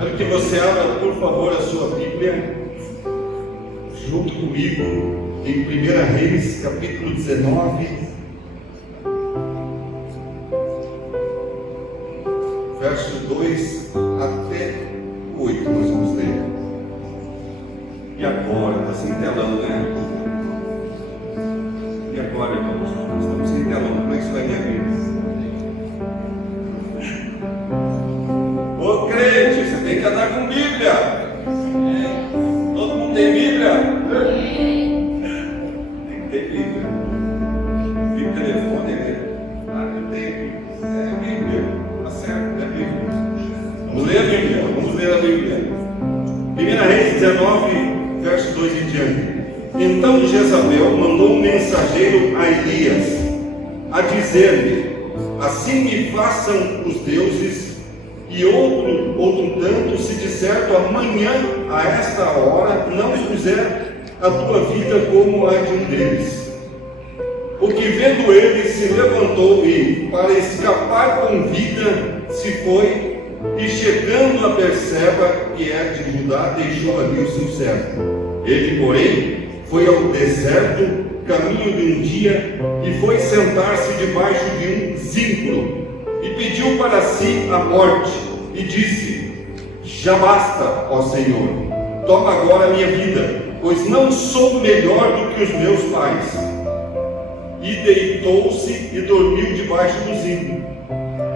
Quero que você abra, por favor, a sua Bíblia, junto comigo, em 1 Reis, capítulo 19, verso 2 até 8, nós vamos ler. E agora, está sem telão, né? E agora, irmãos, nós estamos sem telão, como é que isso vai me abrir? Ô crente, você tem que andar com Bíblia. Todo mundo tem Bíblia? Tem que ter Bíblia. Fica o telefone ali. Eu tenho. É Bíblia. Tá certo, é Bíblia. Vamos ler a Bíblia. Vamos ler a Bíblia. 1 Reis 19, verso 2 em diante. Então Jezabel mandou um mensageiro a Elias, a dizer-lhe: assim me façam os deuses, e outro tanto, se de certo amanhã, a esta hora, não puser a tua vida como a de um deles. O que vendo ele se levantou e, para escapar com vida, se foi, e chegando a Berseba, que é de Judá, deixou ali o seu servo. Ele, porém, foi ao deserto, caminho de um dia, e foi sentar-se debaixo de um zimbro, e pediu para si a morte, e disse: já basta, ó Senhor, toma agora a minha vida, pois não sou melhor do que os meus pais. E deitou-se e dormiu debaixo do zimbro.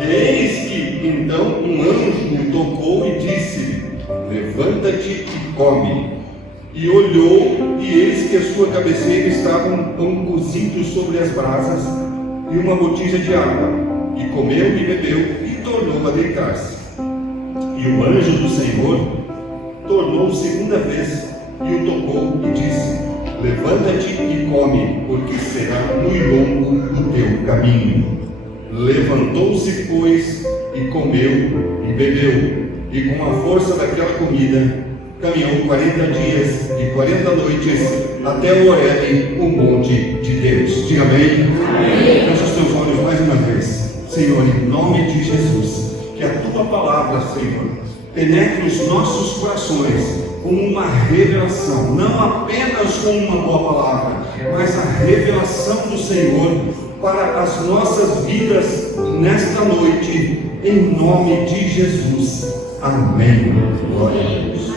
Eis que então um anjo lhe tocou e disse: levanta-te e come. E olhou, e eis que a sua cabeceira estava um pão cozido sobre as brasas e uma botija de água. E comeu e bebeu, e tornou a deitar-se. E o anjo do Senhor tornou segunda vez, e o tocou e disse: levanta-te e come, porque será muito longo o teu caminho. Levantou-se, pois, e comeu e bebeu, e com a força daquela comida caminhou 40 dias e 40 noites até o Horebe, o monte de Deus. Diga amém. Feche os teus olhos mais uma vez. Senhor, em nome de Jesus, que a tua palavra, Senhor, penetre os nossos corações com uma revelação, não apenas com uma boa palavra, mas a revelação do Senhor para as nossas vidas nesta noite, em nome de Jesus. Amém. Glória a Deus.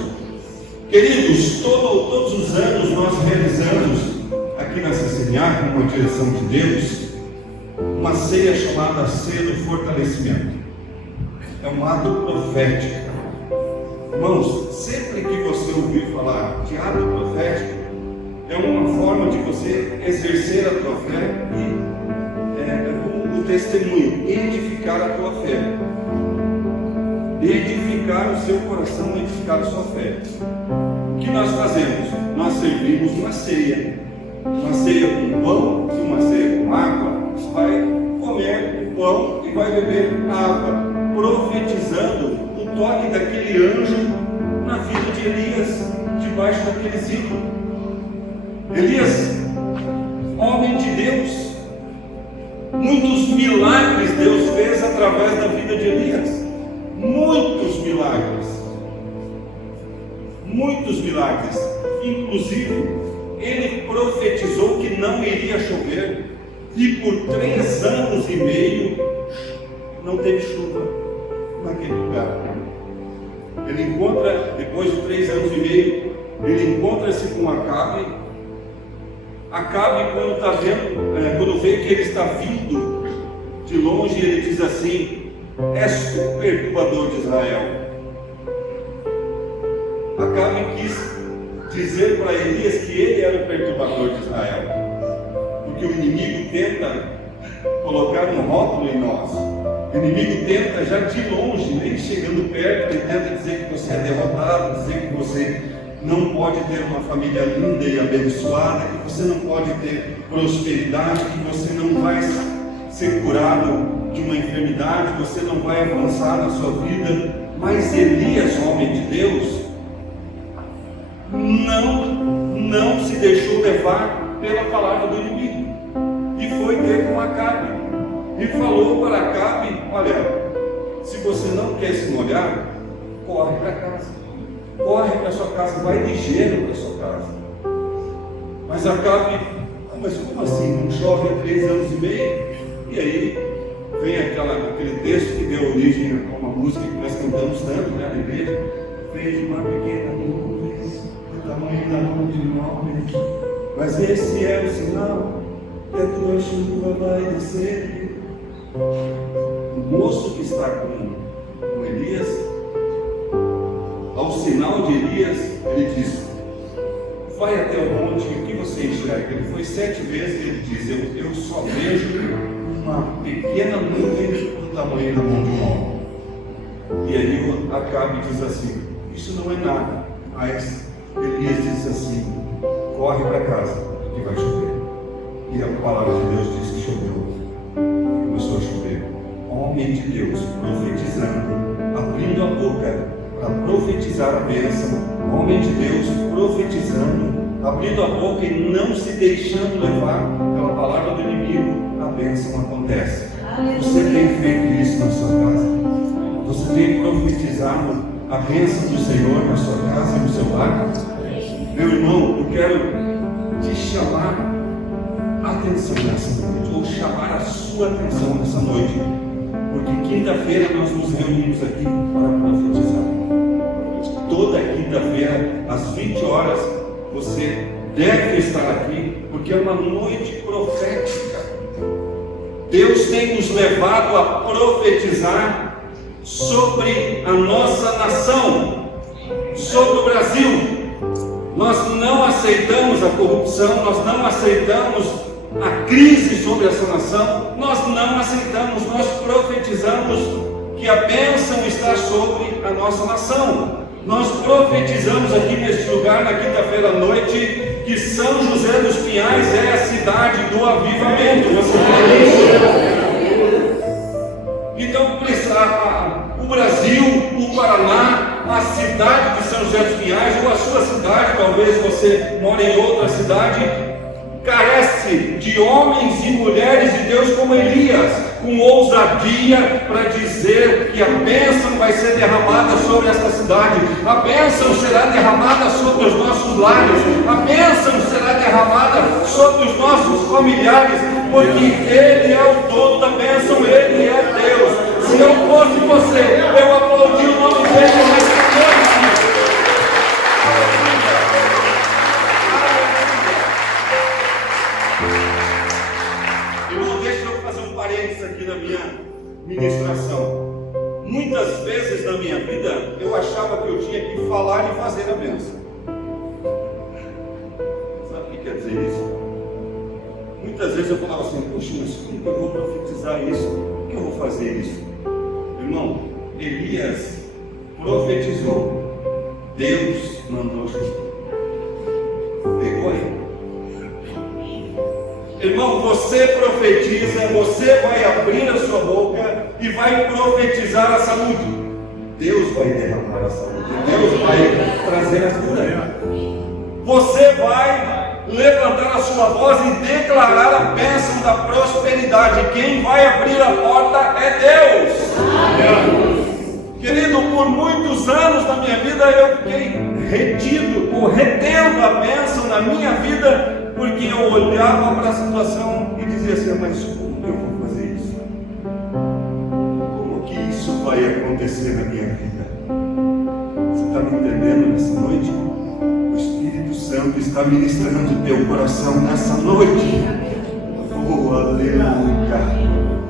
Queridos, todos os anos nós realizamos aqui na CCNA, com a direção de Deus, uma ceia chamada Ceia do Fortalecimento. É um ato profético. Irmãos, sempre que você ouvir falar de ato profético, é uma forma de você exercer a tua fé e como o testemunho, edificar a tua fé, edificar o seu coração, edificar a sua fé. O que nós fazemos? Nós servimos uma ceia com pão e uma ceia com água. Você vai comer o pão e vai beber água, profetizando o toque daquele anjo na vida de Elias, debaixo daquele zimbro. Elias, homem de Deus, muitos milagres Deus fez através da vida de Elias, muitos milagres, inclusive ele profetizou que não iria chover, e por 3 anos e meio não teve chuva naquele lugar. Ele encontra, depois de 3 anos e meio, ele encontra-se com Acabe. Acabe, quando vê que ele está vindo de longe, ele diz assim: és tu, perturbador de Israel. Acabe quis dizer para Elias que ele era o perturbador de Israel, porque o inimigo tenta colocar um rótulo em nós. O inimigo tenta, já de longe, nem chegando perto, ele tenta dizer que você é derrotado, dizer que você não pode ter uma família linda e abençoada, que você não pode ter prosperidade, que você não vai ser curado de uma enfermidade, você não vai avançar na sua vida. Mas Elias, homem de Deus, não se deixou levar pela palavra do inimigo, e foi ter com Acabe, e falou para Acabe: olha, se você não quer se molhar, corre para casa. Corre para sua casa, vai ligeiro para sua casa. Mas Acabe, mas como assim? Não chove há 3 anos e meio? E aí vem aquele texto que deu origem a uma música que nós cantamos tanto, né, na igreja. Vejo uma pequena nuvem do tamanho da mão de um homem, mas esse é o sinal que a tua chuva vai descer. O moço que está com Elias, ao sinal de Elias, ele diz: vai até o monte, e o que você enxerga? Ele foi 7 vezes e ele diz: eu só vejo uma pequena nuvem do tamanho da mão de um homem. E aí o Acabe diz assim: isso não é nada. Mas Elias diz assim: corre para casa, que vai chover. E a palavra de Deus diz que choveu. Começou a chover. Homem de Deus profetizando, abrindo a boca para profetizar a bênção. Homem de Deus profetizando, abrindo a boca e não se deixando levar pela palavra do inimigo, a bênção acontece. Você tem feito isso na sua casa? Você tem profetizado a bênção do Senhor na sua casa e no seu lar? Meu irmão, eu quero te chamar a atenção nessa noite, ou chamar a sua atenção nessa noite, porque quinta-feira nós nos reunimos aqui para profetizar. Toda quinta-feira, às 20 horas, você deve estar aqui, porque é uma noite profética. Deus tem nos levado a profetizar sobre a nossa nação, sobre o Brasil. Nós não aceitamos a corrupção, nós não aceitamos a crise sobre essa nação, nós não aceitamos, nós profetizamos que a bênção está sobre a nossa nação. Nós profetizamos aqui neste lugar, na quinta-feira à noite, que São José dos Pinhais é a cidade do avivamento. Você crê nisso? Então, o Brasil, o Paraná, a cidade de São José dos Pinhais, ou a sua cidade, talvez você more em outra cidade, carece de homens e mulheres de Deus como Elias, com ousadia para dizer que a bênção vai ser derramada sobre esta cidade, a bênção será derramada sobre os nossos lares, a bênção será derramada sobre os nossos familiares, porque Ele é o dono da bênção, Ele é Deus. Se eu fosse você, eu aplaudi o nome dele nesta noite. Aqui na minha ministração, muitas vezes na minha vida eu achava que eu tinha que falar e fazer a bênção. Sabe o que quer dizer isso? Muitas vezes eu falava assim: puxa, mas como que eu vou profetizar isso? Como que eu vou fazer isso? Irmão, Elias profetizou, Deus mandou chover. Pegou aí? Irmão, você profetiza, você vai abrir a sua boca e vai profetizar a saúde. Deus vai derramar a saúde, Deus vai trazer a cura. Você vai levantar a sua voz e declarar a bênção da prosperidade. Quem vai abrir a porta é Deus. Querido, por muitos anos da minha vida eu fiquei retido ou retendo a bênção na minha vida, porque eu olhava para a situação e dizia assim: mas como que eu vou fazer isso? Como que isso vai acontecer na minha vida? Você está me entendendo nessa noite? O Espírito Santo está ministrando o teu coração nessa noite. Oh, aleluia!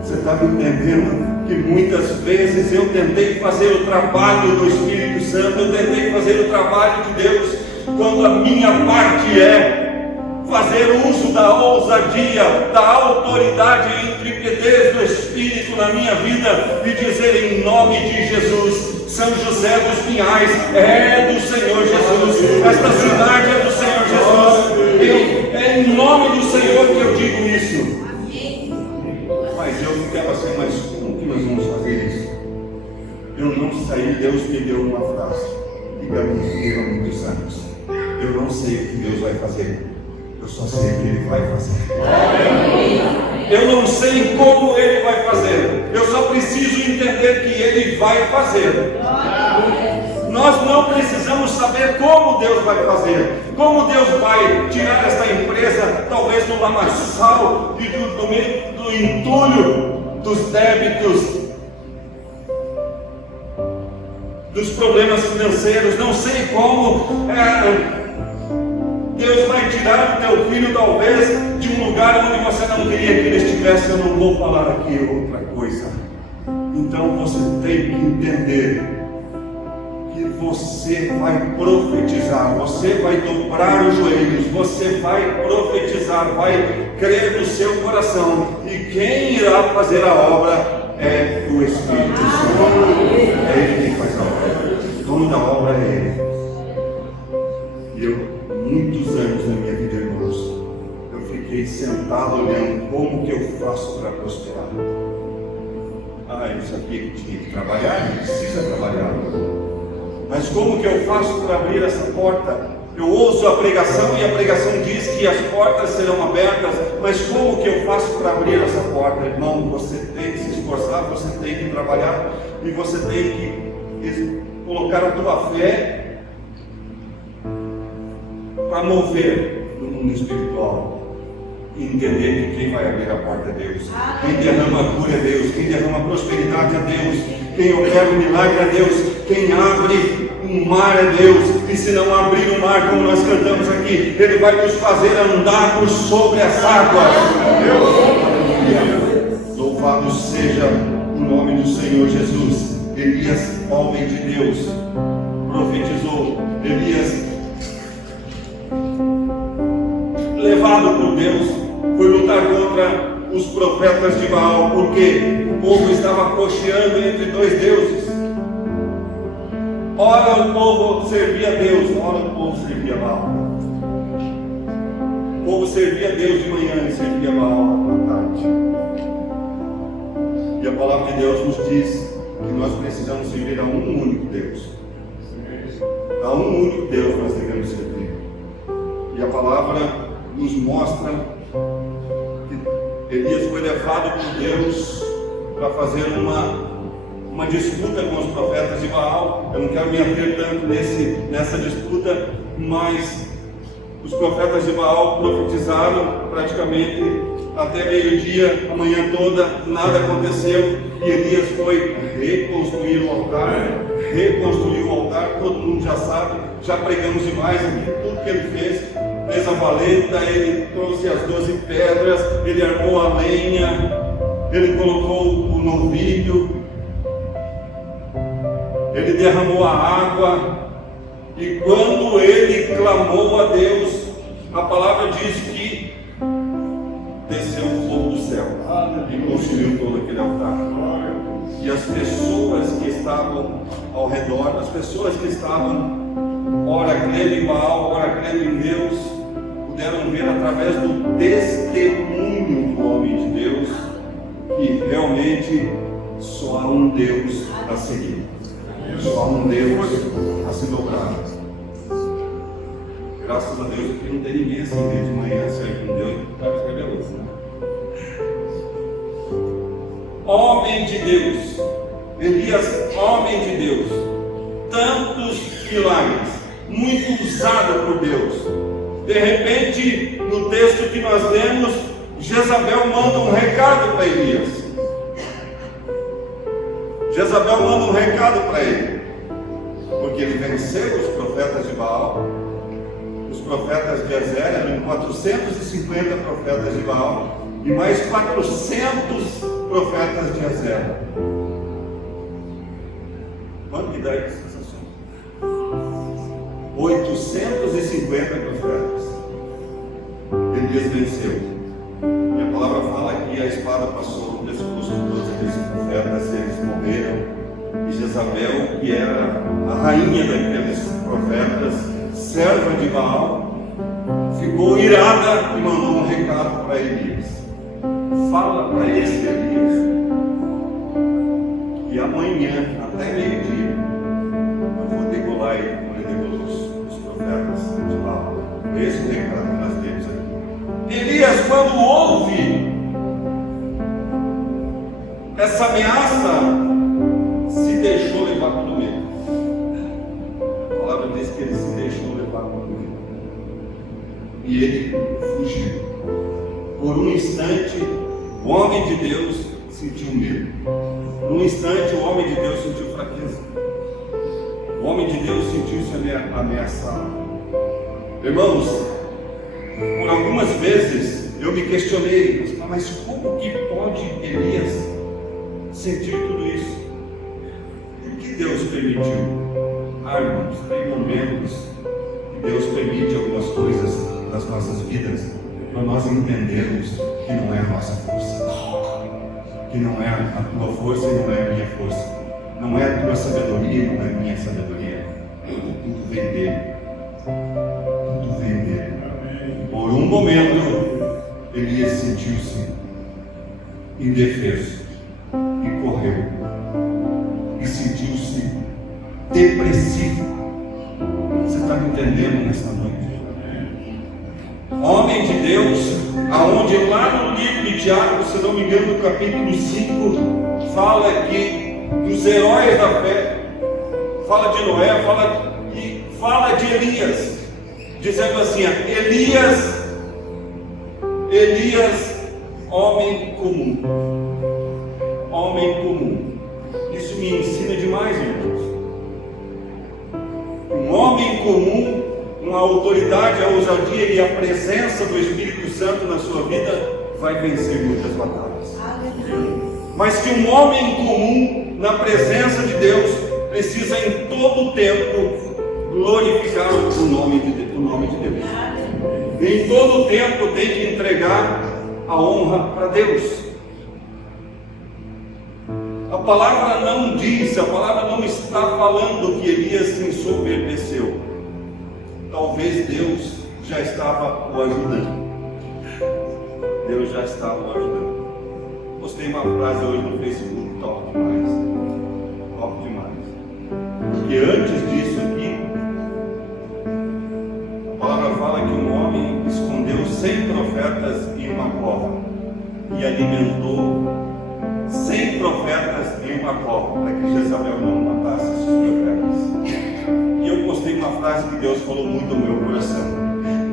Você está me entendendo? Que muitas vezes eu tentei fazer o trabalho do Espírito Santo, eu tentei fazer o trabalho de Deus, quando a minha parte é fazer uso da ousadia, da autoridade e intrepidez do Espírito na minha vida e dizer em nome de Jesus: São José dos Pinhais é do Senhor Jesus, esta cidade é do Senhor Jesus, é em nome do Senhor que eu digo isso. Mas eu ficava assim: mas como que nós vamos fazer isso? Eu não sei. Deus me deu uma frase e caminhei há muitos anos: eu não sei o que Deus vai fazer, eu só sei o que Ele vai fazer. Eu não sei como Ele vai fazer, eu só preciso entender que Ele vai fazer. Nós não precisamos saber como Deus vai fazer, como Deus vai tirar esta empresa, talvez do lamaçal e do meio do entulho dos débitos, dos problemas financeiros. Não sei como Deus vai tirar o teu filho, talvez, de um lugar onde você não queria que ele estivesse. Eu não vou falar aqui outra coisa. Então você tem que entender que você vai profetizar, você vai dobrar os joelhos, você vai profetizar, vai crer no seu coração, e quem irá fazer a obra é o Espírito Santo. É Ele quem faz a obra. O dono da obra é Ele. E eu, muitos anos na minha vida, irmãos, eu fiquei sentado olhando como que eu faço para prosperar. Eu sabia que tinha que trabalhar, não precisa trabalhar. Mas como que eu faço para abrir essa porta? Eu ouço a pregação e a pregação diz que as portas serão abertas, mas como que eu faço para abrir essa porta? Irmão, você tem que se esforçar, você tem que trabalhar, e você tem que colocar a tua fé para mover no mundo espiritual. E entender que quem vai abrir a porta é Deus, quem derrama a cura é Deus, quem derrama a prosperidade é Deus, quem opera o milagre é Deus, quem abre um mar é Deus. E se não abrir o mar, como nós cantamos aqui, Ele vai nos fazer andar por sobre as águas. Louvado seja o nome do Senhor Jesus. Elias, homem de Deus, profetizou. Elias, levado por Deus, foi lutar contra os profetas de Baal, porque o povo estava cocheando entre dois deuses. Ora o povo servia a Deus, ora o povo servia a Baal. O povo servia a Deus de manhã e servia a Baal à tarde. E a palavra de Deus nos diz que nós precisamos servir a um único Deus. A um único Deus nós devemos servir. E a palavra nos mostra que Elias foi levado por Deus para fazer uma disputa com os profetas de Baal. Eu não quero me ater tanto nessa disputa, mas os profetas de Baal profetizaram praticamente até meio-dia, a manhã toda, nada aconteceu, e Elias foi reconstruir o altar. Reconstruiu o altar, todo mundo já sabe, já pregamos demais aqui, tudo que ele fez a valeta, ele trouxe as 12 pedras, ele armou a lenha, ele colocou o novilho, ele derramou a água, e quando ele clamou a Deus, a palavra diz que desceu o fogo do céu e consumiu todo aquele altar. E as pessoas que estavam ao redor, as pessoas que estavam ora crendo em Baal, ora crendo em Deus, puderam ver através do testemunho do homem de Deus que realmente só há um Deus a seguir, só há um Deus a se dobrar. Graças a Deus, porque não tem ninguém assim desde manhã, sair com Deus, estava escreveloso, né? Homem de Deus, Elias, homem de Deus, tantos milagres, muito usado por Deus. De repente, no texto que nós lemos, Jezabel manda um recado para Elias. Jezabel manda um recado para ele, porque ele venceu os profetas de Baal. Os profetas de Azer eram 450 profetas de Baal e mais 400 profetas de Azer. Quanto que dá isso? 850 profetas. Elias venceu. E a palavra fala que a espada passou no pescoço de todos aqueles profetas, eles morreram. E Jezabel, que era a rainha daqueles profetas, serva de Baal, ficou irada e mandou um recado para Elias. Fala para esse Elias que amanhã, até meio-dia, eu vou degolar ele como ele degolou os profetas de Baal. Esse é o recado que nós temos aqui. Elias, quando ouve essa ameaça, se deixou levar pelo medo. diz que ele se deixou levar por ele. E ele fugiu. Por um instante, o homem de Deus sentiu medo. Por um instante, o homem de Deus sentiu fraqueza. O homem de Deus sentiu-se ameaçado. Irmãos, por algumas vezes eu me questionei, mas como que pode Elias sentir tudo isso? Por que Deus permitiu? Irmãos, tem momentos que Deus permite algumas coisas nas nossas vidas para nós entendermos que não é a nossa força, que não é a tua força e não é a minha força, não é a tua sabedoria e não é a minha sabedoria. Tudo vem dele. Tudo vem dele. Por um momento, Elias sentiu-se indefeso e correu. E sentiu-se depressivo. Você está me entendendo nessa noite? Homem de Deus, aonde lá no livro de Tiago, se não me engano, no capítulo 5, fala aqui dos heróis da fé, fala de Noé, fala de Elias, dizendo assim: Elias, homem comum. Homem comum. Isso me ensina demais, irmãos. Um homem comum, com a autoridade, a ousadia e a presença do Espírito Santo na sua vida, vai vencer muitas batalhas. Mas que um homem comum, na presença de Deus, precisa em todo o tempo glorificar o nome de Deus. Em todo o tempo tem que entregar a honra para Deus. A palavra não diz, a palavra não está falando que Elias se ensoberbeceu. Talvez Deus já estava o ajudando. Deus já estava o ajudando. Postei uma frase hoje no Facebook, top demais. Top demais. Porque antes disso aqui, a palavra fala que um homem escondeu 100 profetas em uma cova e alimentou 100 profetas em uma cova, para que Jezabel não matasse os profetas. E eu postei uma frase que Deus falou muito ao meu coração.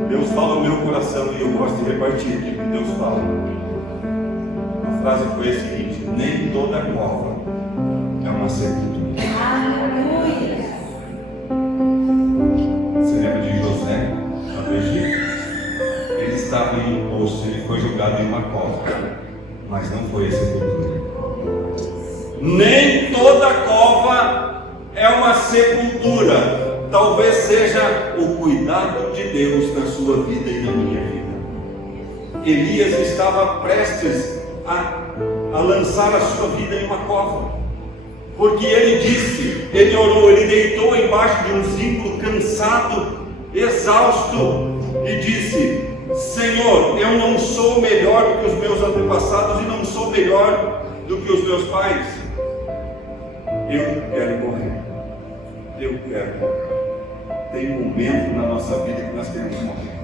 Deus fala ao meu coração e eu gosto de repartir o que Deus fala. A frase foi a seguinte: nem toda cova é uma sepultura. Você lembra de José, lá do Egito? Ele estava em um poço, ele foi jogado em uma cova, mas não foi a sepultura. Nem toda cova é uma sepultura. Talvez seja o cuidado de Deus na sua vida e na minha vida. Elias estava prestes a lançar a sua vida em uma cova, porque ele disse, ele orou, ele deitou embaixo de um zimbro, cansado, exausto, e disse: Senhor, eu não sou melhor do que os meus antepassados e não sou melhor do que os meus pais. Eu quero morrer. Eu quero morrer. Tem um momento na nossa vida que nós queremos morrer.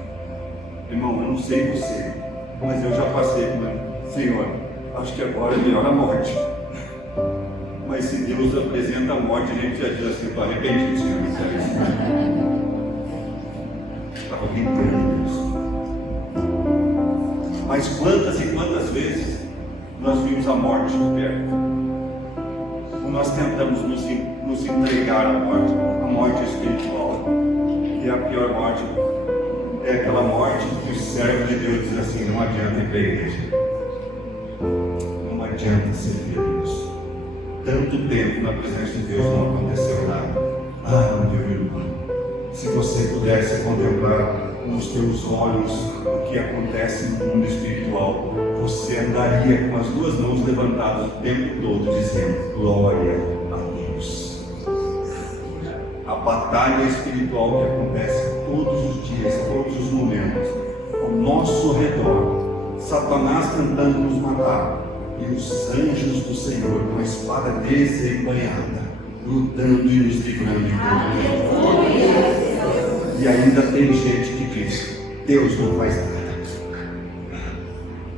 Irmão, eu não sei você, mas eu já passei por ele. Senhor, acho que agora é melhor a morte. Mas se Deus apresenta a morte, a gente já diz assim: estou arrependido, Senhor. Estava gritando isso. Mas quantas e quantas vezes nós vimos a morte de perto? Nós tentamos nos entregar à morte, a morte espiritual. E a pior morte é aquela morte que o servo de Deus diz assim: não adianta ir para a igreja, não adianta servir a Deus. Tanto tempo na presença de Deus não aconteceu nada. Ah, meu irmão, se você pudesse contemplar com os teus olhos o que acontece no mundo espiritual, você andaria com as duas mãos levantadas o tempo todo dizendo: glória a Deus. A batalha espiritual que acontece todos os dias, todos os momentos, ao nosso redor, Satanás tentando nos matar e os anjos do Senhor com a espada desembainhada, lutando e nos livrando de tudo. E ainda tem gente que diz: Deus não faz nada.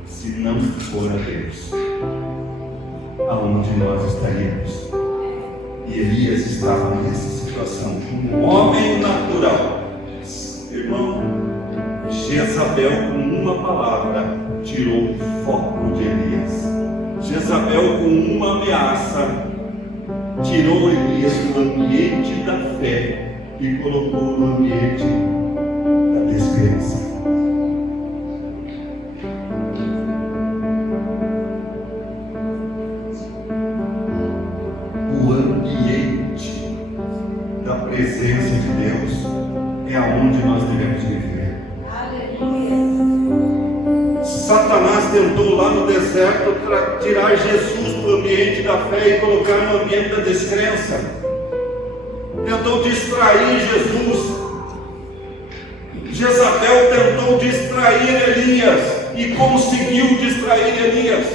Se não for a Deus, aonde nós estaríamos? E Elias estava nessa situação. situação, como homem natural. Irmão, Jezabel, com uma palavra, tirou o foco de Elias. Jezabel, com uma ameaça, tirou Elias do ambiente da fé e colocou no ambiente da descrença. O ambiente da presença de Deus é aonde nós devemos viver. Satanás tentou lá no deserto tirar Jesus do ambiente da fé e colocar no ambiente da descrença. Tentou distrair Jesus. Jezabel tentou distrair Elias e conseguiu distrair Elias.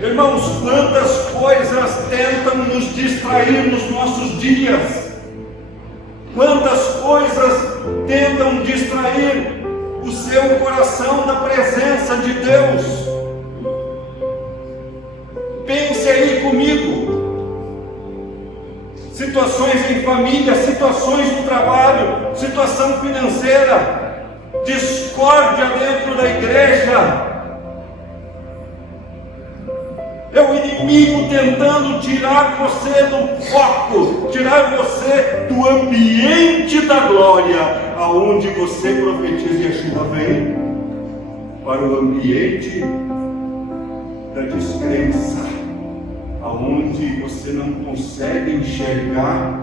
Irmãos, quantas coisas tentam nos distrair nos nossos dias? Quantas coisas tentam distrair o seu coração da presença de Deus? Pense aí comigo. Situações em família, situações no trabalho, situação financeira, discórdia dentro da igreja. É o inimigo tentando tirar você do foco, tirar você do ambiente da glória, aonde você profetiza e a chuva vem, para o ambiente da descrença, aonde você não consegue enxergar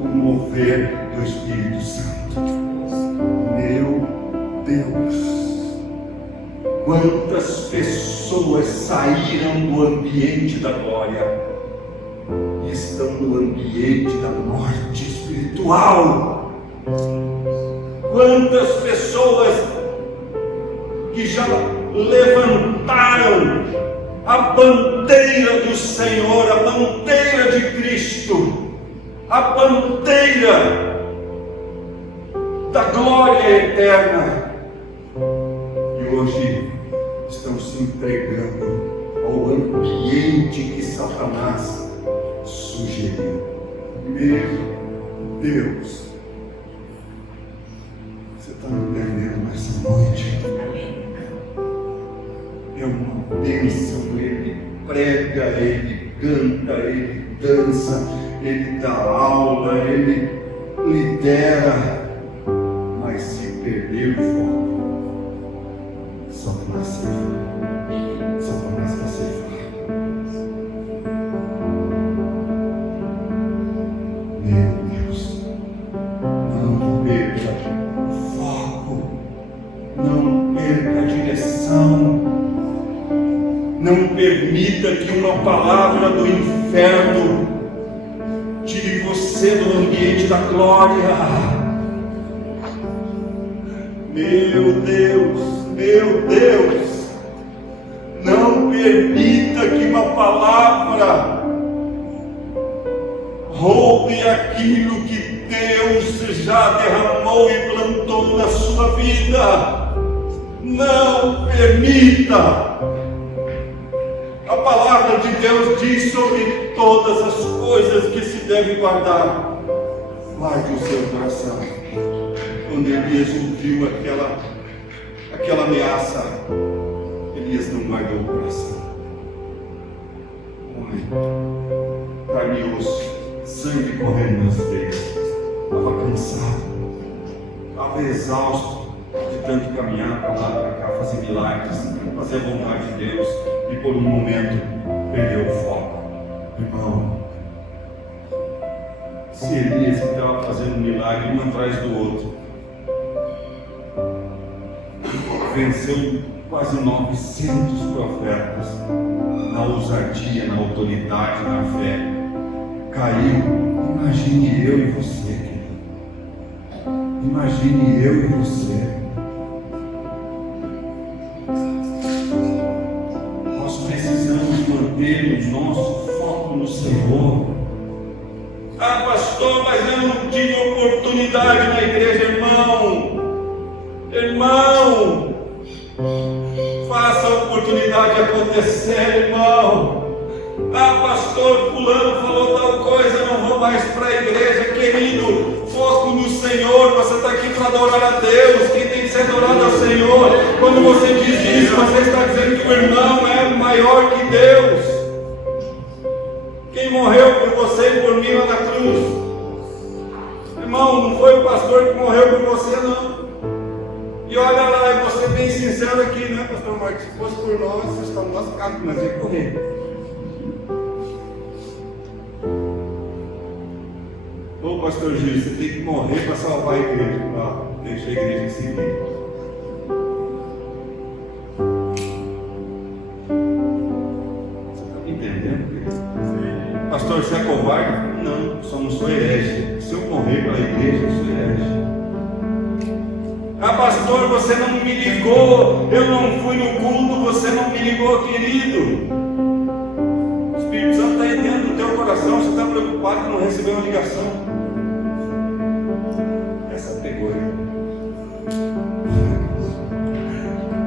o mover do Espírito Santo. Meu Deus! Quantas pessoas saíram do ambiente da glória e estão no ambiente da morte espiritual? Quantas pessoas que já levantaram a bandeira do Senhor, a bandeira de Cristo, a bandeira da glória eterna, e hoje estão se entregando ao ambiente que Satanás sugeriu. Meu Deus, você está me entendendo nessa noite? É uma bênção. Ele prega, ele canta, ele dança, ele dá aula, ele lidera, mas se perder o foco, Satanás vai ceifar. Meu Deus, não perca o foco, não perca a direção, não permita que uma palavra do inferno tire você do ambiente da glória. Meu Deus, meu Deus, não permita que uma palavra roube aquilo que Deus já derramou e plantou na sua vida. Não permita. A palavra de Deus diz sobre todas as coisas que se deve guardar. Guarde o seu coração. Quando Elias ouviu aquela ameaça, Elias não guardou o coração. Homem, carne e osso, sangue correndo nas veias. Estava cansado, estava exausto de tanto caminhar para lá, para cá, fazer milagres, fazer a vontade de Deus, e por um momento perdeu o foco. Irmão, se Elias estava fazendo um milagre um atrás do outro, venceu quase 900 profetas na ousadia, na autoridade, na fé, caiu. Imagine eu e você, querido. Imagine eu e você. Nós precisamos manter o nosso foco no Senhor. Ah, pastor, mas eu não tive oportunidade na igreja. Irmão, faça a oportunidade acontecer, irmão. Ah, pastor, fulano falou tal coisa, eu não vou não vais para a igreja, querido, foco no Senhor. Você está aqui para adorar a Deus. Quem tem que ser adorado é o Senhor. Quando você diz isso, você está dizendo que o irmão é maior que Deus. Quem morreu por você e por mim lá na cruz? Irmão, não foi o pastor que morreu por você, não. E olha lá, eu vou ser bem sincero aqui, né, pastor Marcos? Se fosse por nós, vocês estão lascados, mas ia correr. Ô pastor Gil, você tem que morrer para salvar a igreja. Não, deixa a igreja seguir. Você está me entendendo, querido? Pastor, você é covarde? Não, só não sou herege. Se eu morrer para a igreja, eu sou herege. Ah, pastor, você não me ligou, eu não fui no culto, você não me ligou, querido. O Espírito Santo está aí dentro do teu coração, você está preocupado que não recebeu uma ligação. Essa pegou aí.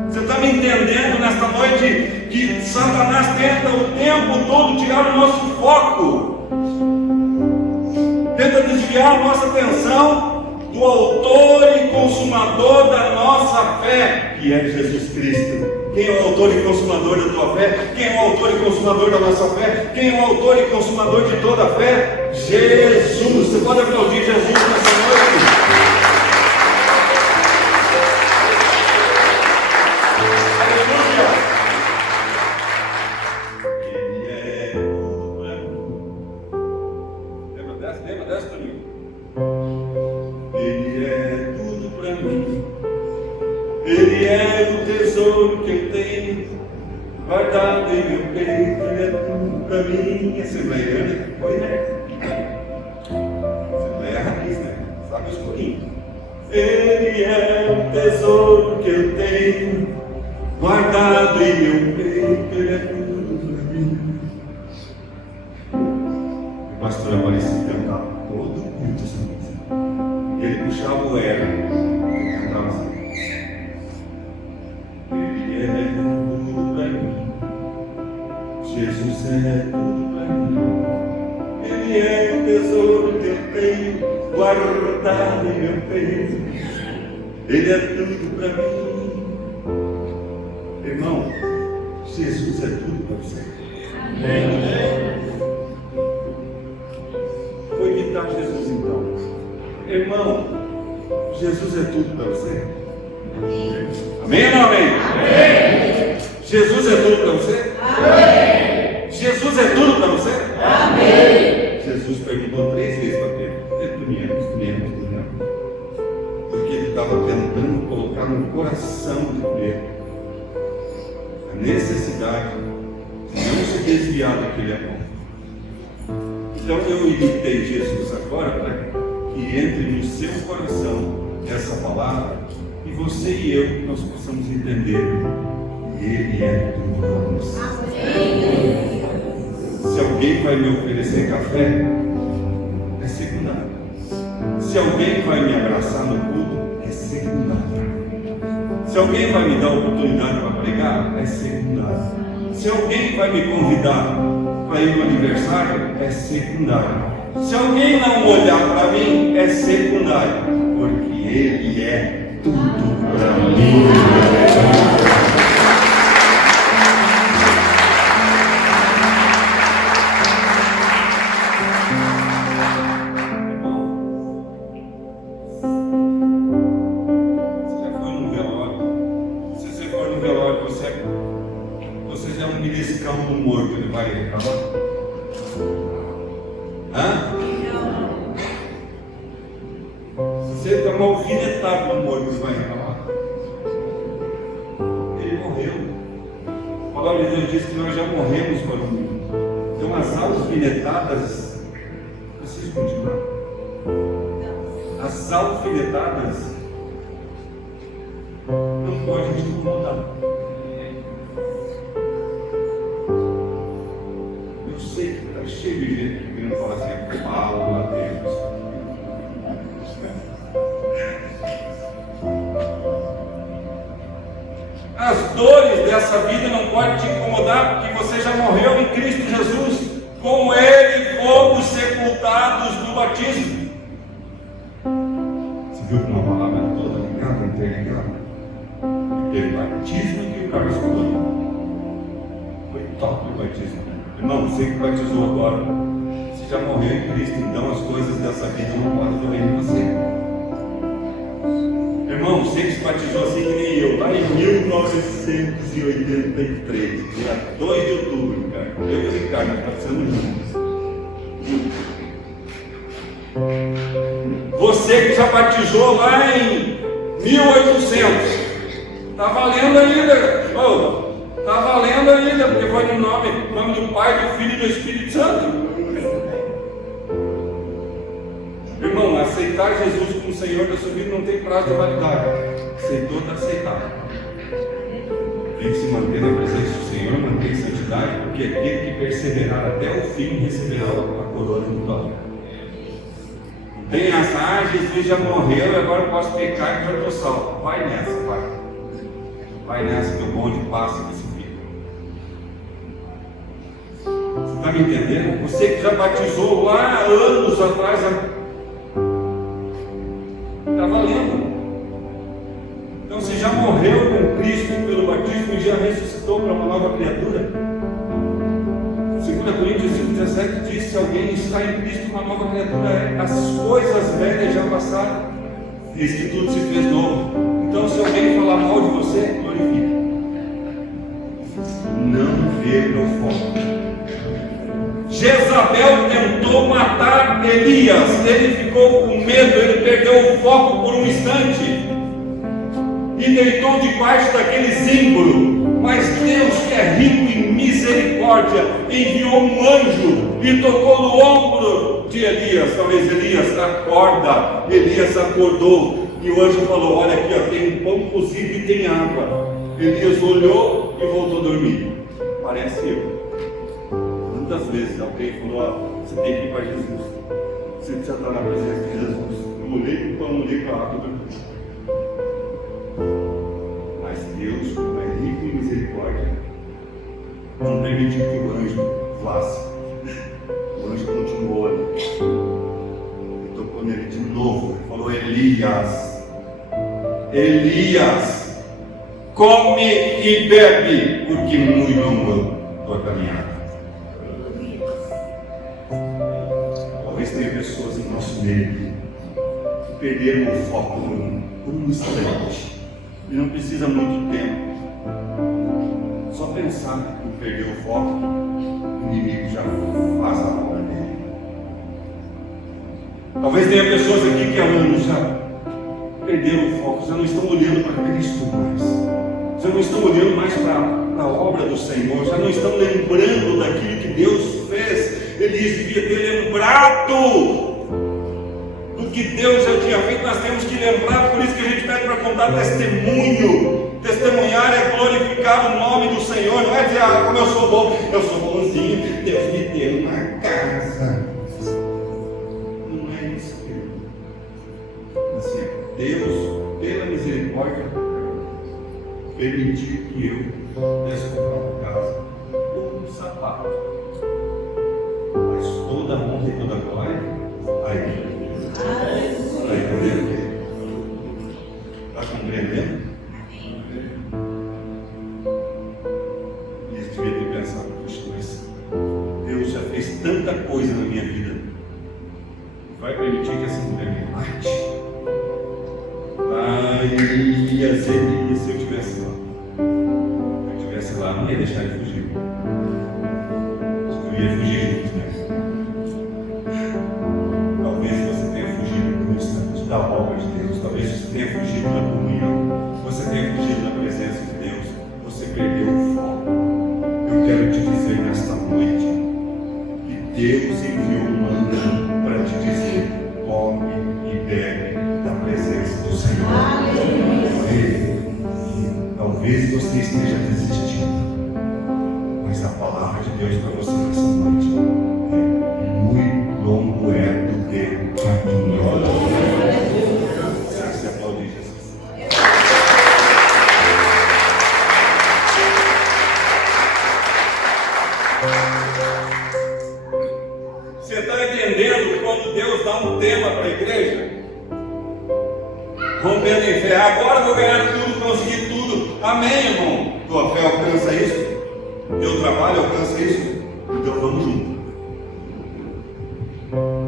Você está me entendendo nesta noite que Satanás tenta o tempo todo tirar o nosso foco, tenta desviar a nossa atenção do autor e consumador da nossa fé, que é Jesus Cristo. Quem é o autor e consumador da tua fé? Quem é o autor e consumador da nossa fé? Quem é o autor e consumador de toda a fé? Jesus. Você pode aplaudir Jesus nessa noite? Aleluia! Ele é tudo para mim. Lembra dessa, Toninho? Ele é tudo para mim. Ele é o tesouro que eu tenho guardado em meu peito. Ele é tudo para mim. Assembleia, foi, né? Assembleia raiz, né? Sabe os corinhos. Ele é o tesouro que eu tenho guardado em meu peito. Ele é tudo para mim. O pastor Aparecido cantava todo culto essa música. Ele puxava o era e cantava assim. Ele é tudo para mim. Jesus é tudo para mim. Ele é o tesouro que eu tenho guardado em meu peito. Ele é tudo para mim. Irmão, Jesus é tudo para você. Amém. Foi imitar Jesus então. Irmão, Jesus é tudo para você. Amém ou não amém? Amém. Jesus é tudo para você? Amém. Jesus é tudo para você? Amém. Jesus perguntou 3 vezes para Pedro. Porque ele estava tentando colocar no coração de Pedro a necessidade de não se desviar daquele amor. Então eu imitei Jesus agora para que entre no seu coração essa palavra e você e eu nós possamos entender que Ele é tudo para nós. Se alguém vai me oferecer café, é secundário. Se alguém vai me abraçar no culto, é secundário. Se alguém vai me dar oportunidade para pregar, é secundário. Se alguém vai me convidar para ir no aniversário, é secundário. Se alguém não olhar para mim, é secundário, porque Ele é tudo para mim. As alfinetadas não podem te incomodar. Eu sei que está cheio de gente que vem falar assim, fala a Deus. As dores dessa vida não podem te incomodar, porque você já morreu em Cristo Jesus. Com Ele fomos sepultados Irmão, você que batizou agora, você já morreu em Cristo, então as coisas dessa vida não podem doer em você. Irmão, você que se batizou assim que nem eu, lá em 1983, dia 2 de outubro, cara. Eu e o Ricardo, nós passamos juntos. Você que já batizou lá em 1800, está valendo ainda, está valendo ainda, porque foi no nome do Pai, do Filho e do Espírito Santo. Irmão, aceitar Jesus como Senhor da sua vida não tem prazo de validade. Aceitou, está aceitado. Tem que se manter na presença do Senhor, manter em santidade, porque aquele que perseverar até o fim receberá a coroa de vitória. Não tem essa, Jesus já morreu e agora eu posso pecar e já estou salvo. Vai nessa, vai. Vai nessa que o bonde passa e você fica. Você está me entendendo? Você que já batizou lá anos atrás, está valendo. Então você já morreu com Cristo pelo batismo e já ressuscitou para uma nova criatura. 2 Coríntios 5,17 diz: se alguém está em Cristo, uma nova criatura é. As coisas velhas já passaram, eis que tudo se fez novo. Então se alguém falar mal de você, glorifique. Não vê meu foco. Jezabel tentou matar Elias, ele ficou com medo, ele perdeu o foco por um instante e deitou debaixo daquele símbolo. Mas Deus, que é rico em misericórdia, enviou um anjo e tocou no ombro de Elias. Talvez Elias acorda. Elias acordou e o anjo falou: olha aqui, ó, tem um pão cozido e tem água. Elias olhou e voltou a dormir. Parece eu. Quantas vezes alguém falou: ó, você tem que ir para Jesus, você precisa estar na presença de Jesus. Eu olhei para o pão, olhei para a água. Mas Deus, como é rico em misericórdia, não permitiu que o anjo voasse. O anjo continuou ali e tocou nele de novo. Ele falou: Elias, Elias, come e bebe, porque muito longo tua caminhada. Talvez tenha pessoas em nosso meio que perderam o foco por um instante. E não precisa muito tempo. Só pensar em perder o foco, o inimigo já faz a obra dele. Talvez tenha pessoas aqui que há anos já perderam o foco, já não estão olhando para Cristo mais, já não estão olhando mais para a obra do Senhor, já não estão lembrando daquilo que Deus fez. Elias devia ter lembrado do que Deus já tinha feito. Nós temos que lembrar, por isso que a gente pede para contar testemunho. Testemunhar é glorificar o nome do Senhor, não é dizer: ah, como eu sou bom, eu sou bonzinho, Deus me deu uma casa. Não é isso, querido. Assim, Deus, pela misericórdia, permitiu que eu pudesse comprar uma casa ou um sapato. Mas toda a honra e toda a glória a Ele. Está entendendo? Está compreendendo? Eles deviam ter pensado: puxa, mas Deus já fez tanta coisa na minha vida, vai permitir que essa mulher me mate? Ai, Elias, se eu estivesse lá, não ia deixar ele fugir. Eu ia fugir juntos, né? Talvez você tenha fugido do instante da obra de Deus, talvez você tenha fugido da comunhão, você tenha fugido da presença de Deus, você perdeu o foco. Eu quero te dizer nesta noite que Deus enviou um anjo para te dizer: come e bebe da presença do Senhor. Talvez você esteja desistindo, mas a palavra de Deus para você nessa noite é: muito longo é o teu caminho. Você aplaudir Jesus. Você está entendendo quando Deus dá um tema para a igreja? Rompendo em fé, agora vou ganhar tudo, conseguir tudo. Amém, irmão? Tua fé alcança isso? Teu trabalho alcança isso? Então vamos junto.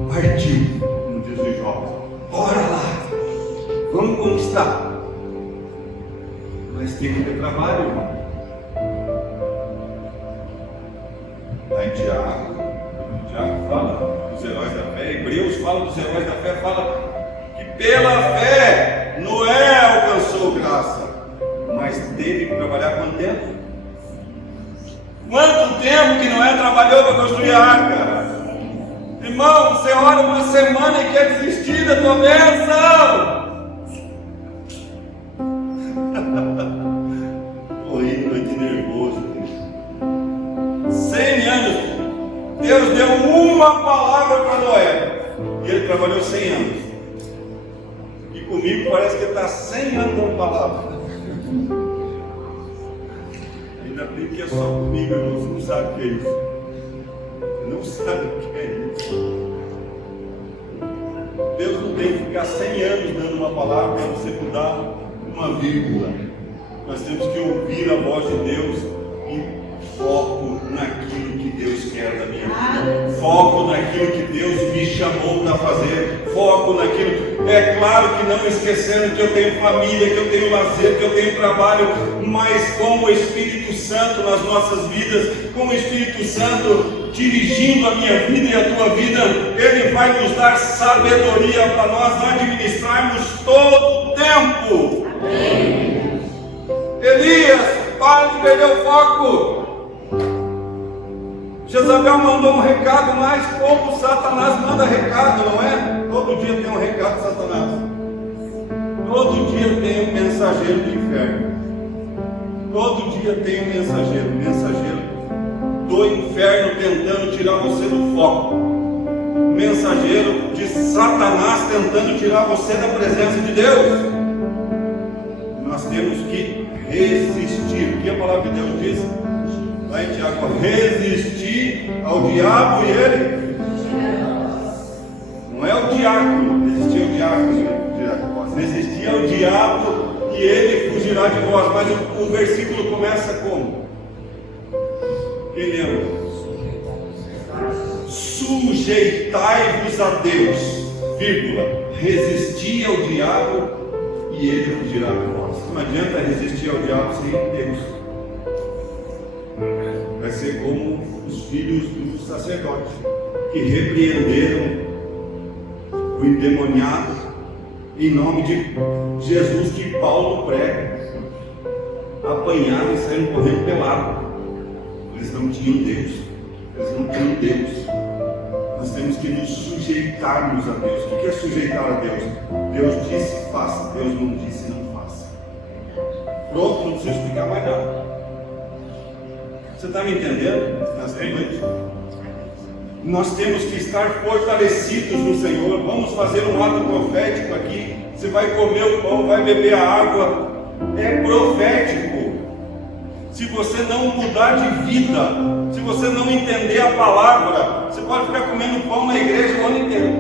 Partiu, como diz o jovem. Bora lá, vamos conquistar. Mas tem que ter trabalho, irmão. Aí Tiago fala dos heróis da fé, Hebreus fala dos heróis da fé, fala que pela fé Noé alcançou graça, mas teve que trabalhar quanto tempo? Quanto tempo que Noé trabalhou para construir a arca? Irmão, você ora uma semana e quer desistir da tua bênção. Estou rindo aqui nervoso. 100 anos. Deus deu uma palavra para Noé e ele trabalhou 100 anos. E comigo parece que ele está 100 anos dando palavra. Ainda bem que é só comigo, irmão. Você não sabe o que é isso. Você não sabe o que é isso. Deus não tem que ficar 100 anos dando uma palavra para você mudar uma vírgula. Nós temos que ouvir a voz de Deus e foco naquilo que Deus quer da minha vida. Foco naquilo que Deus me chamou para fazer. Foco naquilo. É claro que não esquecendo que eu tenho família, que eu tenho lazer, que eu tenho trabalho, mas com o Espírito Santo nas nossas vidas, com o Espírito Santo dirigindo a minha vida e a tua vida, Ele vai nos dar sabedoria para nós administrarmos todo o tempo. Amém. Elias, para de perder o foco. Jezabel mandou um recado, mas como Satanás manda recado, não é? Todo dia tem um recado de Satanás. Todo dia tem um mensageiro do inferno. Todo dia tem um mensageiro do inferno tentando tirar você do foco. Mensageiro de Satanás tentando tirar você da presença de Deus. Nós temos que resistir. O que a palavra de Deus diz? Lá em Tiago, resistir ao diabo e ele. Não é o diácono, resistir ao diabo. Resistir ao diabo e ele fugirá de vós. Mas o versículo começa como? Quem lembra? Sujeitai-vos a Deus, vírgula, resisti ao diabo e ele fugirá de vós. Não adianta resistir ao diabo sem Deus. Vai ser como os filhos do sacerdote que repreenderam o endemoniado em nome de Jesus, que Paulo prega. Apanharam e saíram correndo pelado. Eles não tinham Deus. Eles não tinham Deus. Nós temos que nos sujeitarmos a Deus. O que é sujeitar a Deus? Deus disse, faça. Deus não disse, não faça. Pronto, não precisa explicar mais nada. Você está me entendendo nessa noite? Nós temos que estar fortalecidos no Senhor. Vamos fazer um ato profético aqui. Você vai comer o pão, vai beber a água. É profético. Se você não mudar de vida, se você não entender a palavra, você pode ficar comendo pão na igreja o ano inteiro.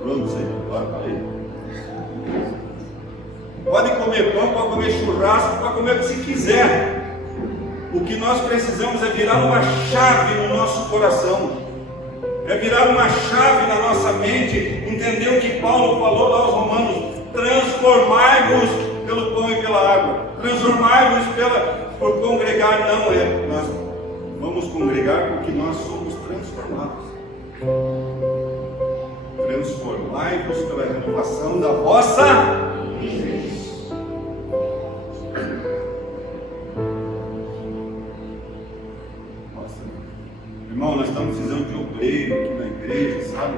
Pronto, Senhor, agora falei. Pode comer pão, pode comer churrasco, pode comer o que se quiser. O que nós precisamos é virar uma chave no nosso coração, é virar uma chave na nossa mente, entender o que Paulo falou lá aos Romanos: transformai-vos pelo pão e pela água, transformai-vos por congregar. Não é, nós vamos congregar porque nós somos transformados. Transformai-vos pela renovação da vossa mente. Irmão, nós estamos precisando de obreiro aqui na igreja, sabe?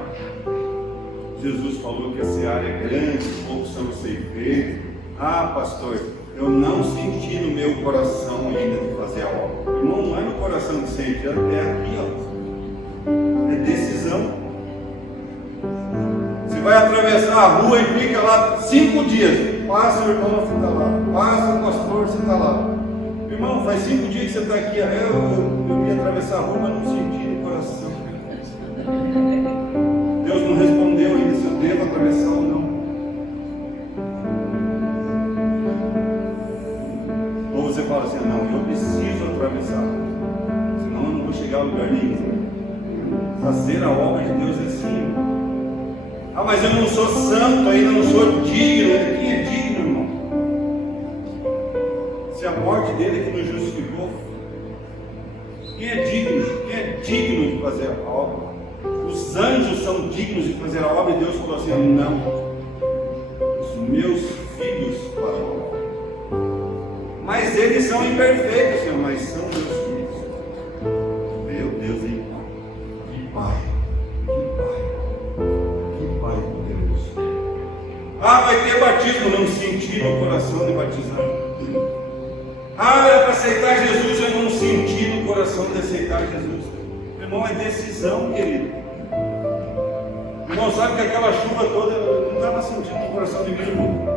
Jesus falou que a seara é grande, poucos são os ceifeiros. Ah, pastor, eu não senti no meu coração ainda de fazer a obra. Irmão, não é no coração que sente, é aqui, ó. É decisão. Você vai atravessar a rua e fica lá 5 dias. Passa o irmão, você está lá. Passa o pastor, você está lá. Irmão, faz 5 dias que você está aqui. Eu ia atravessar a rua, mas não senti no coração. Deus não respondeu ainda se eu devo atravessar ou não. Ou você fala assim: não, eu preciso chegar a lugar nenhum. Fazer a obra de Deus é assim. Ah, mas eu não sou santo ainda, não sou digno. Quem é digno, irmão? Se a morte dele que nos justificou. Quem é digno? Quem é digno de fazer a obra? Os anjos são dignos de fazer a obra e Deus falou assim: não, os meus filhos farão. Mas eles são imperfeitos, Senhor, mas são meus filhos. Meu Deus, hein? Que pai, que pai poderoso. Ah, vai ter batismo, não senti no coração de batizar. Ah, era para aceitar Jesus, eu não senti no coração de aceitar Jesus. Meu irmão, é decisão, querido. Meu irmão, sabe que aquela chuva toda eu não estava sentindo no coração de mim, irmão.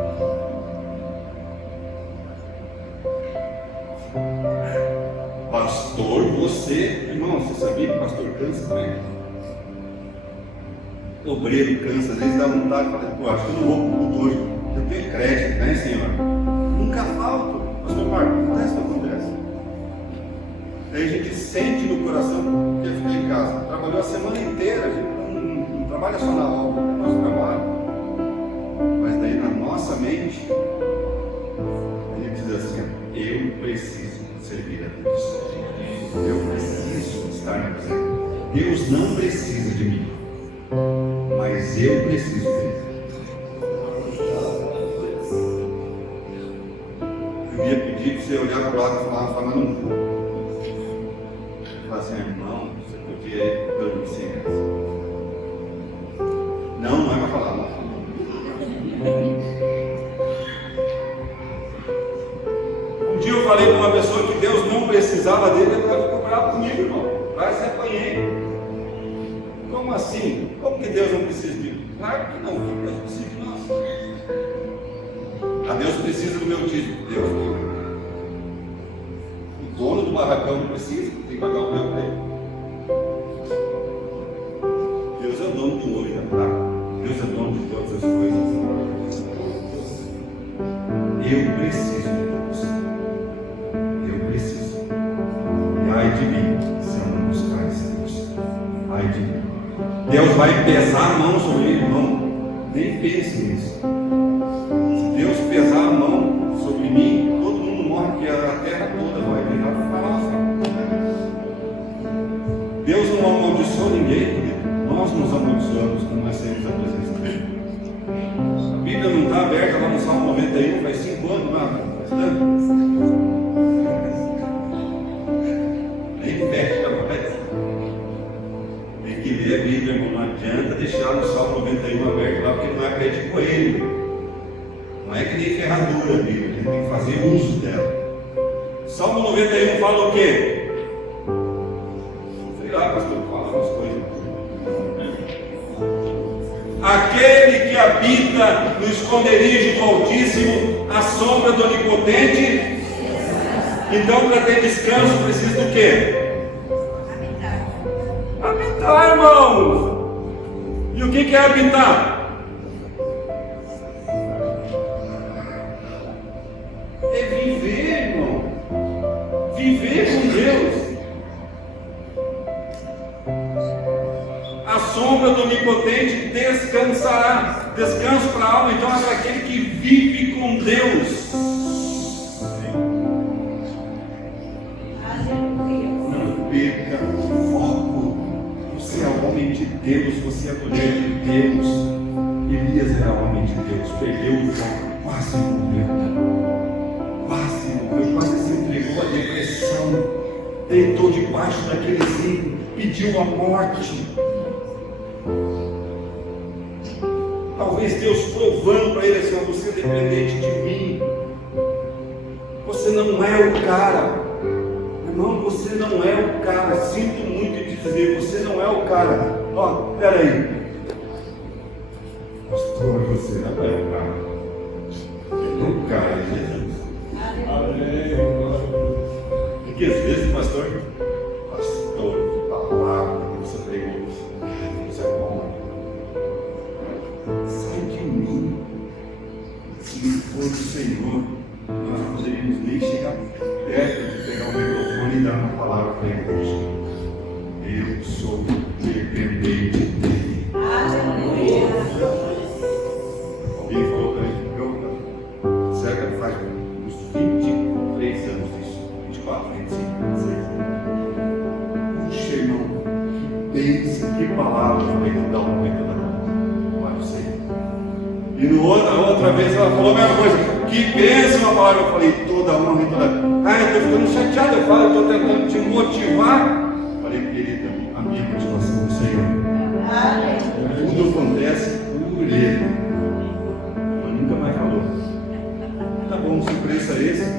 Pastor, você, irmão, você sabia que pastor cansa também? Obreiro cansa, às vezes dá vontade de falar, pô, acho que eu não vou para o culto hoje. Eu tenho crédito, né, Senhor? Nunca falto. Pastor Marco, acontece ou não acontece? Aí a gente sente no coração que quer ficar em casa. Trabalhou a semana inteira, a gente não trabalha só na obra, é nosso trabalho. Mas daí na nossa mente, a gente diz assim: eu preciso servir a Deus. Eu preciso estar na presença. Deus não precisa de mim, mas eu preciso dele. Eu ia pedir para você olhar para o lado e falar, mas não vou. Eu falei assim: irmão, você podia ir dormir sem essa. Não é para falar, não. Um dia eu falei para uma pessoa que Deus não precisava dele, ela ficou brava comigo, irmão. Quase apanhei. Como assim? Como que Deus não precisa de mim? Claro que não, Deus precisa de nós. Ah, Deus precisa do meu dízimo. Deus não. O dono do barracão não precisa, tem que pagar o meu para ele. Deus é o dono do ouro e da prata. Deus é dono de todas as coisas. Eu preciso de Deus. Eu preciso. E ai de mim, se eu não buscar esse Deus. Ai de mim. Deus vai pesar a mão sobre ele, irmão. Nem pense nisso. Se Deus pesar a mão sobre mim, todo mundo morre, porque a terra toda vai virar farofa. Deus não amaldiçoa ninguém, querido. Nós nos amaldiçoamos quando nós saímos da presença dele. A Bíblia não está aberta lá no Salmo 91, faz 5 anos, não, faz tanto. Nem fecha mais. Tem que ler a Bíblia, irmão. Não adianta deixar no Salmo 91 aberto lá, porque não é pé de coelho. Não é que nem ferradura a Bíblia, a gente tem que fazer uso dela. Salmo 91 fala o quê? Sei lá, pastor, fala umas coisas. Aquele que habita no esconderijo do Altíssimo, à sombra do Onipotente. Então, para ter descanso, precisa do quê? Habitar, irmão. E o que é habitar? É viver, irmão. Viver com Deus. A sombra do Onipotente descansará. Descanso para a alma, então, é para aquele que vive com Deus. Não perca o foco. Você é homem de Deus, você é mulher de Deus. Elias era homem de Deus, perdeu o foco, quase morreu. Quase se entregou à depressão, deitou debaixo daquele zinco, pediu a morte. Talvez Deus provando para ele assim: você é dependente de mim, você não é o cara, irmão, você não é o cara. Sinto muito em dizer, você não é o cara. Ó, peraí, pastor, você não é o cara. O cara é Jesus. Porque às vezes, pastor, que palavra que você pregou, isso é bom. Sai de mim. Se não for do Senhor, nós não poderíamos nem chegar perto de pegar o microfone e dar uma palavra para ele. bênção, que palavra foi de dar um peito da mão. Mas sei. E na outra vez ela falou a mesma coisa. Que bênção a palavra. Eu falei, toda honra e toda. Eu estou ficando chateado. Eu falo, eu estou tentando te motivar. Eu falei, querida, a minha motivação do Senhor. Tudo acontece por Ele. Ela nunca mais falou. Tá bom, se o preço é esse.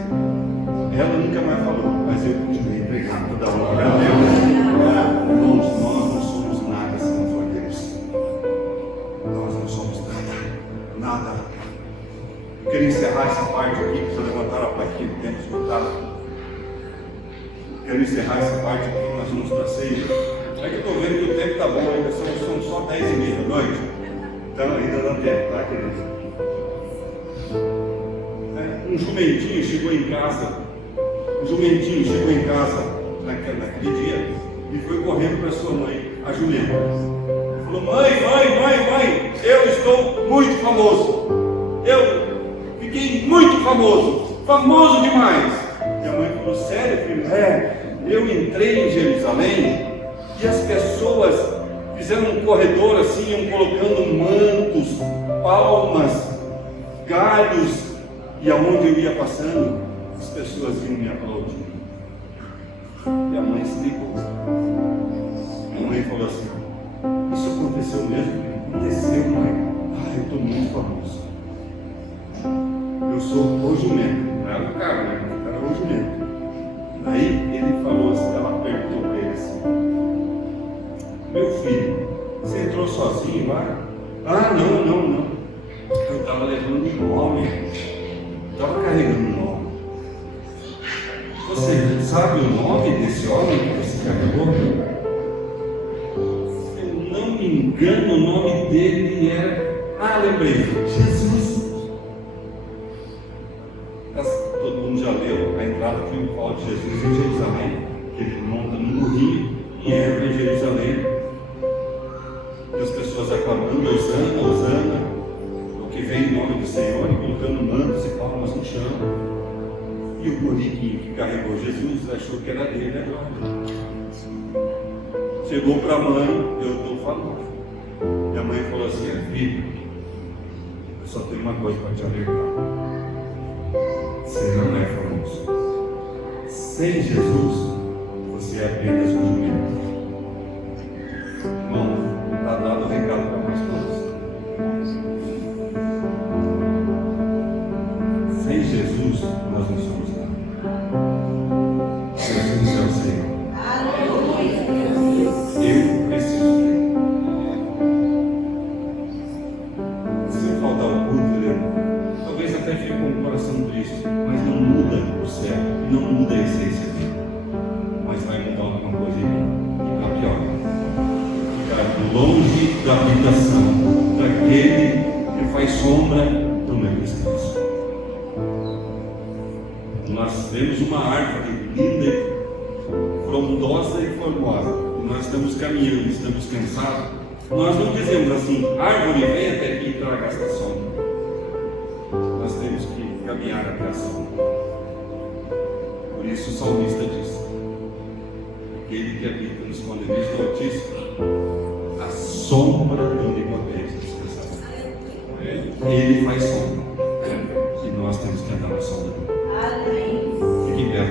Ela nunca mais falou, mas eu continuei pregando toda hora. Irmãos, nós não somos nada se não for Deus. Nós não somos nada. Eu queria encerrar essa parte aqui, para levantar a plaquinha que temos escutado. Quero encerrar essa parte aqui, nós vamos para a ceia. É que eu estou vendo que o tempo está bom, ainda são só 10h30 da noite. Então ainda dá tempo, tá, querido? Um jumentinho chegou em casa. Naquele dia e foi correndo para sua mãe, a Juliana. Falou: mãe, eu estou muito famoso. Eu fiquei muito famoso demais. E a mãe falou: sério, filho? Eu entrei em Jerusalém e as pessoas fizeram um corredor assim, iam colocando mantos, palmas, galhos, e aonde eu ia passando, as pessoas iam me aplaudir. E a mãe se ligou. A mãe falou assim: isso aconteceu mesmo? Aconteceu, mãe. Eu estou muito famoso. Eu sou o jumento. Não era o cara, né? Era o jumento. Aí ele falou assim, ela perguntou para ele assim: meu filho, você entrou sozinho lá? Não. Eu estava levando um homem. Estava carregando um homem. Você sabe o nome desse homem que você carregou? Se eu não me engano, o nome dele era... lembrei, Jesus. Todo mundo já leu a entrada triunfal de Jesus em Jerusalém, que ele monta no burrinho e entra em Jerusalém. E as pessoas aclamando, Hosana, o que vem em nome do Senhor, e colocando mantos e palmas no chão. E o burriquinho que carregou Jesus achou que era dele agora. Chegou para a mãe: eu estou famoso. E a mãe falou assim: filho, eu só tenho uma coisa para te alertar. Você não é famoso. Sem Jesus, você é apenas um jumento. Bom, está dado o recado para nós todos. Sem Jesus, nós não somos nada. Jesus é o Senhor. Eu preciso dele. Se eu faltar o culto, talvez até fique com o coração triste, mas não muda o céu, não muda a essência dele. Mas vai mudar alguma coisa em mim, e para pior. Ficar longe da habitação daquele que faz sombra do meu descanso. Nós vemos uma árvore linda, frondosa e formosa. E nós estamos caminhando, estamos cansados. Nós não dizemos assim: árvore, vem até aqui e traga esta sombra. Nós temos que caminhar até a sombra. Por isso o salmista diz: aquele que habita no esconderijo do Altíssimo, a sombra do Onipotente descansará. Ele faz sombra. E nós temos que andar na sombra dele. Fique em pé,